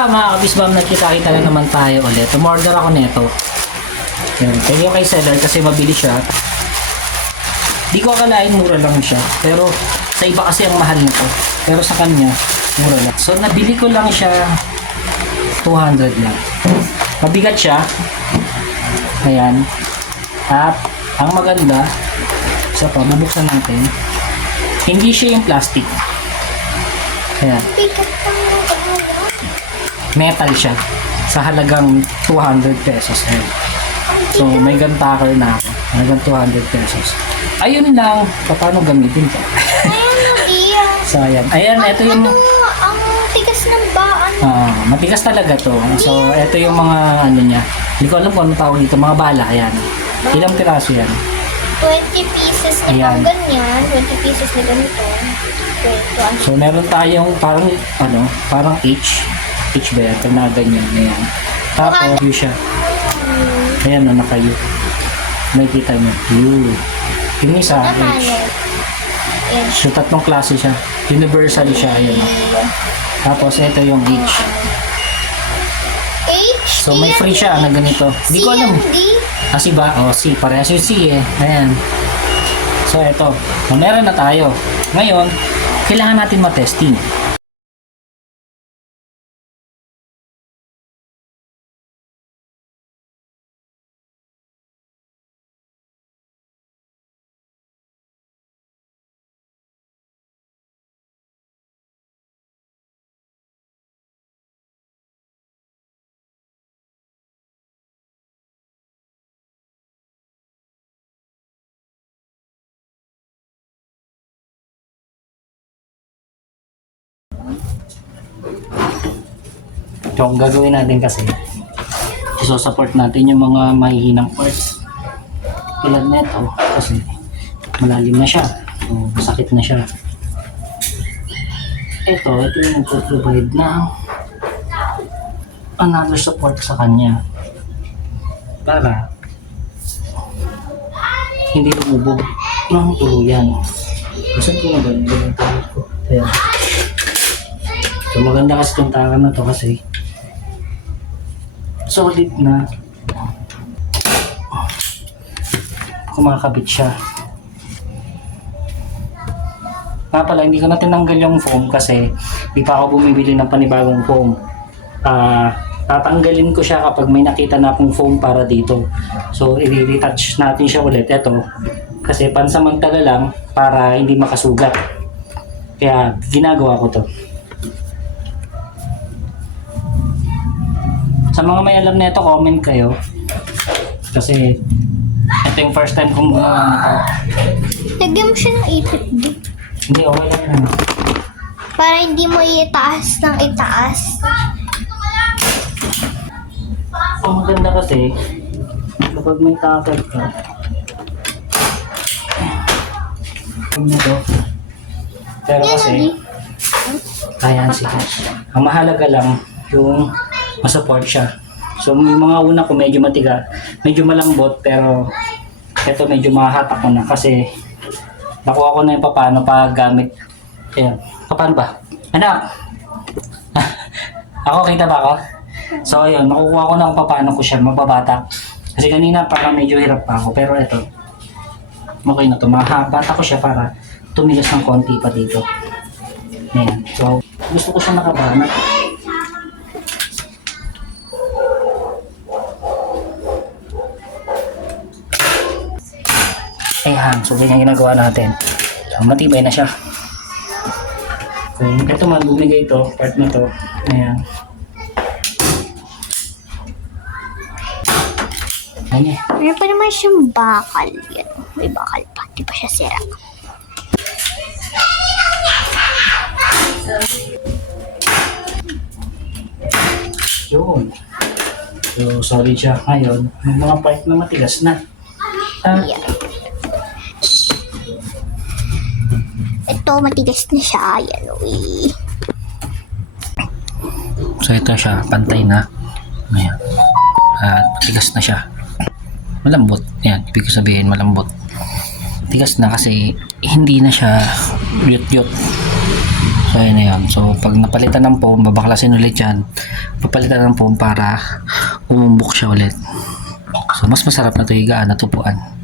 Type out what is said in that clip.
Mga kabisbam, nagkita-kita na naman tayo ulit. Umorder ako nito. Yan. Thank you kay seller kasi mabili siya. Di ko akalain mura lang siya. Pero sa iba kasi ang mahal nito. Pero sa kanya, mura lang. So nabili ko lang siya 200 lang. Mabigat siya. Ayan. At ang maganda, isa pa, bubuksan natin. Hindi siya yung plastic. Ayan. Metal siya. Sa halagang 200 pesos. Ayan. So, may gantakal na ako. Halagang 200 pesos. Ayun lang. Paano gamitin to? So, ayan. Ayan, ito yung... Ang tigas ng baan. Matigas talaga to. So, ito yung mga ano niya. Hindi ko alam kung ano tawag dito. Mga bala. Ayan. Ilang piraso yan? 20 pieces na Ayan. pang ganyan. 20 pieces na ganito. Okay, So, meron tayong parang, parang H. H ba yan? Pag na ganyan. Ayan. Tapos, U siya. Ayan na, naka-U. Nakikita nyo. U. Yung isa, H. So, tatlong klase siya. Universal siya. Ayan. Tapos, ito yung H. H? So, may free siya na ganito. Hindi ko alam. D? C ba? O, C. Parehas yung C eh. Ayan. So, ito. Meron na tayo. Ngayon, kailangan natin matesting. So, ang gagawin natin kasi, iso-support natin yung mga mahihinang parts. Tulad neto, kasi malalim na siya. So, masakit na siya. Ito yung nagpo-provide ng another support sa kanya. Para hindi lumubog ng tuluyan. Gusto ko na ba yung tawag ko? Ayan. So, maganda kasi itong tangan na to kasi solid na kumakabit siya. Nga pala, hindi ko na tinanggal yung foam kasi di pa ako bumibili ng panibagong foam. Tatanggalin ko siya kapag may nakita na akong foam para dito. So, i-retouch natin siya ulit. Ito, kasi pansamantala lang para hindi makasugat. Kaya, ginagawa ko to. Sa mga may alam na ito, comment kayo. Kasi, ito yung first time kong gumawa nito. Lagyan mo siya ng ipit, D. Hindi, okay lang yan. Para hindi mo itaas ng itaas. Ang maganda kasi, kapag may takad ka, huwag na to. Pero kasi, ayan sige. Ang mahalaga lang, yung masupport siya. So, yung mga una ko medyo matiga, medyo malambot, pero ito medyo mahahatak ko na kasi nakuha ko na yung paano paggamit. Ayan. Paano ba? Anak! Ako, kita ba ako? So, ayun, nakukuha ko na kung paano ko siya mababata. Kasi kanina parang medyo hirap pa ako, pero ito, okay na to. Mahabata ko siya para tumigas ng konti pa dito. Ayan. So, gusto ko siya nakabanat. Ayan, so ganyan ginagawa natin. So, matibay na siya. Kung ito man, bumigay ito, part na to. Ayan. Ayan. Meron pa naman siyang bakal. Yan. May bakal pa. Di pa siya sira. Yun. So, solid siya. Ngayon, may mga part na matigas na. Yan. Ito, matigas na siya. Yan, uy. So, ito siya. Pantay na. Ayan. At matigas na siya. Malambot. Ayan. Ibig sabihin, malambot. Tigas na kasi hindi na siya yut-yut. So, ayun na yun. So, pag napalitan ng foam, babaklasin ulit yan papalitan ng foam para umumbok siya ulit. So, mas masarap na ito higaan na tupuan.